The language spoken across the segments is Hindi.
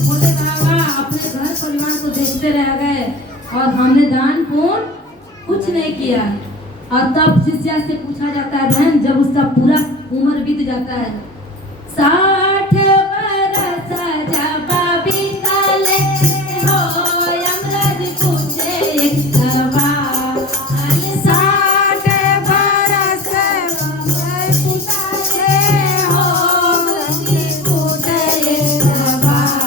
भोले बाबा अपने घर परिवार को देखते रह गए और हमने दान पुण्य कुछ नहीं किया। और तब शिष्या से पूछा जाता है बहन, जब उसका पूरा उम्र बीत जाता है, 60 बरस जब बीतले हो, यमराज पूछे एक सवाल, 60 बरस पूछे हो, पूछे एक सवाल,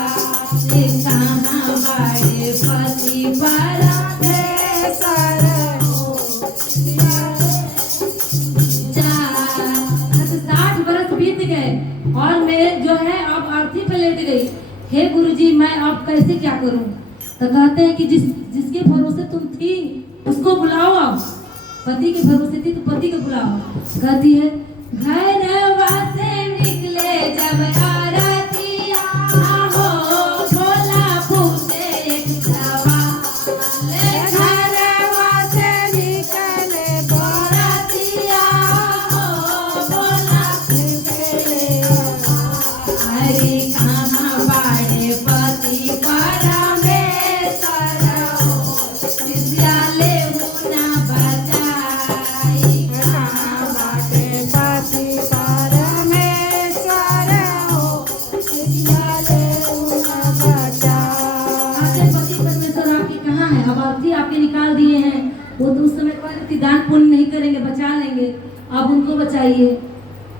कहाँ बड़े पति परमेश्वर हो। 60 बरस बीत गए और मैं जो है अब अर्थी पे लेट गई। हे गुरुजी, मैं अब कैसे क्या करूं? तो कहते हैं कि जिसके भरोसे तुम थी उसको बुलाओ। अब पति के भरोसे थी तो पति को बुलाओ। कहती है घर से निकले जब आरतिया हो, भोला पूछे एक सवाल, घर से निकले आरतिया हो, भोला पूछे अरे कहाँ बाड़े पति परमेश्वर हो, विद्यालय मुना बजाई, कहाँ बाड़े पति परमेश्वर हो, विद्यालय मुना बजाई। आपके पति परमेश्वर आपके कहाँ है? अब अर्थी आपके निकाल दिए हैं। वो तो उस समय कह रहे थे दान पुण्य नहीं करेंगे, बचा लेंगे, अब उनको बचाइए।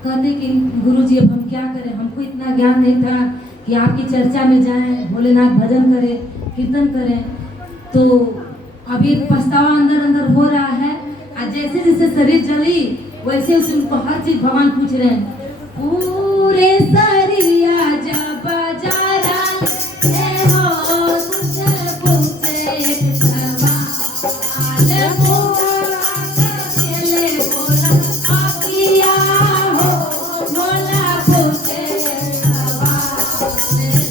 कहते कि गुरुजी अब हम क्या करें, हमको इतना ज्ञान नहीं था कि आपकी चर्चा में जाएं, भोलेनाथ भजन करें, कीर्तन करें। तो अभी पछतावा अंदर अंदर हो रहा है। और जैसे जैसे शरीर जली वैसे वैसे उनको हर चीज भगवान पूछ रहे हैं। पूरे शरीरिया जब जरा ले हो, तुझसे पूछे एक सवाल, भोला चले भोला आकिया हो, भोला पूछे सवाल,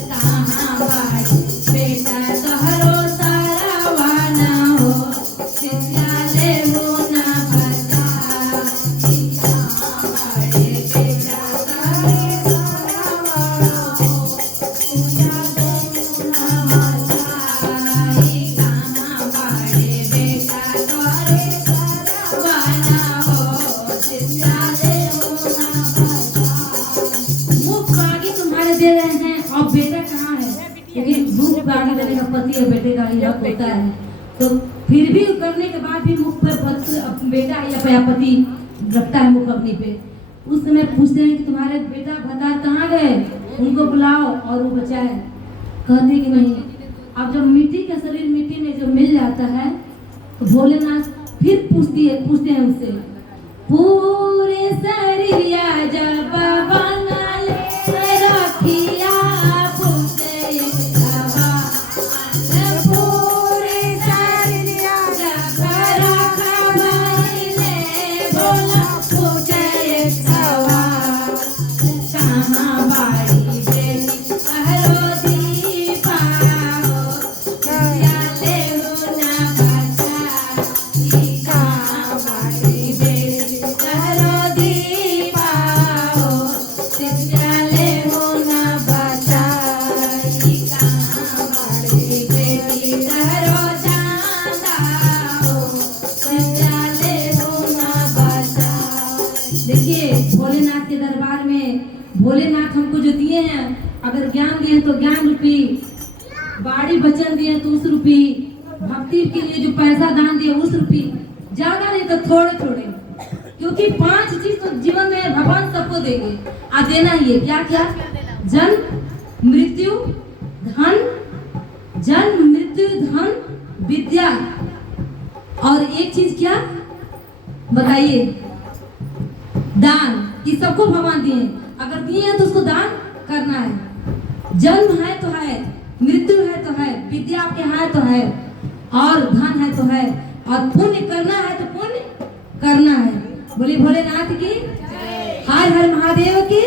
कहाँ बाड़ी बेटा तोहरो सरवाना हो, विद्यालय मुना बजाई, कहाँ बाड़ी बेटा तोहरो सरवाना हो, विद्यालय मुना बजाई, कहाँ बाड़ी बेटा तोहरो सरवाना हो, विद्यालय मुना बजाई। मुख बागी तुम्हारे दे रहे हैं और बेटा कहाँ है? क्योंकि मुख बागी देने का पति और बेटे का ही हक होता है। तो फिर भी करने के बाद भी मुख पर बेटा या पति रखता है मुख अपनी पे। उस समय पूछते हैं कि तुम्हारे बेटा भतार कहाँ गए, उनको बुलाओ और वो बचाए। कहते कि नहीं। अब जब मिट्टी का शरीर मिट्टी में जब मिल जाता है तो भोलेनाथ फिर पूछते हैं उससे, पूरे शरीरिया जब बनल रखिया, पूछे एक सवाल, पूरे शरीरिया जब रखबैले, भोला पूछे एक सवाल, कहाँ बाड़ी बेटी तोहरो दीपा हो, विद्यालय मुना बजाई, कहाँ बाड़ी बेटी तोहरो दीपा हो, विद्यालय मुना बजाई, कहाँ बाड़ी बेटी तोहरो चांदा हो, विद्यालय मुना बजाई। देखिए भोलेनाथ के दरबार में भोलेनाथ हमको जो दिए हैं, अगर ज्ञान दिए तो ज्ञान रूपी, बाड़ी वचन दिए तो उस रूपी, भक्ति के लिए जो पैसा दान दिए उस रूपी, ज्यादा नहीं तो थोड़े थोड़े। क्योंकि 5 चीज तो जीवन में भगवान सबको देंगे, आ देना ही है। क्या क्या? जन्म मृत्यु धन, जन्म मृत्यु धन विद्या, और एक चीज क्या बताइए? दान। ये सबको भगवान दिए हैं। अगर दिए हैं तो उसको दान करना है। जन्म है तो है, मृत्यु है तो है, विद्या आपके है तो है, और धन है तो है, और पुण्य करना है तो पुण्य करना है। बोले भोलेनाथ की, हर हर महादेव की।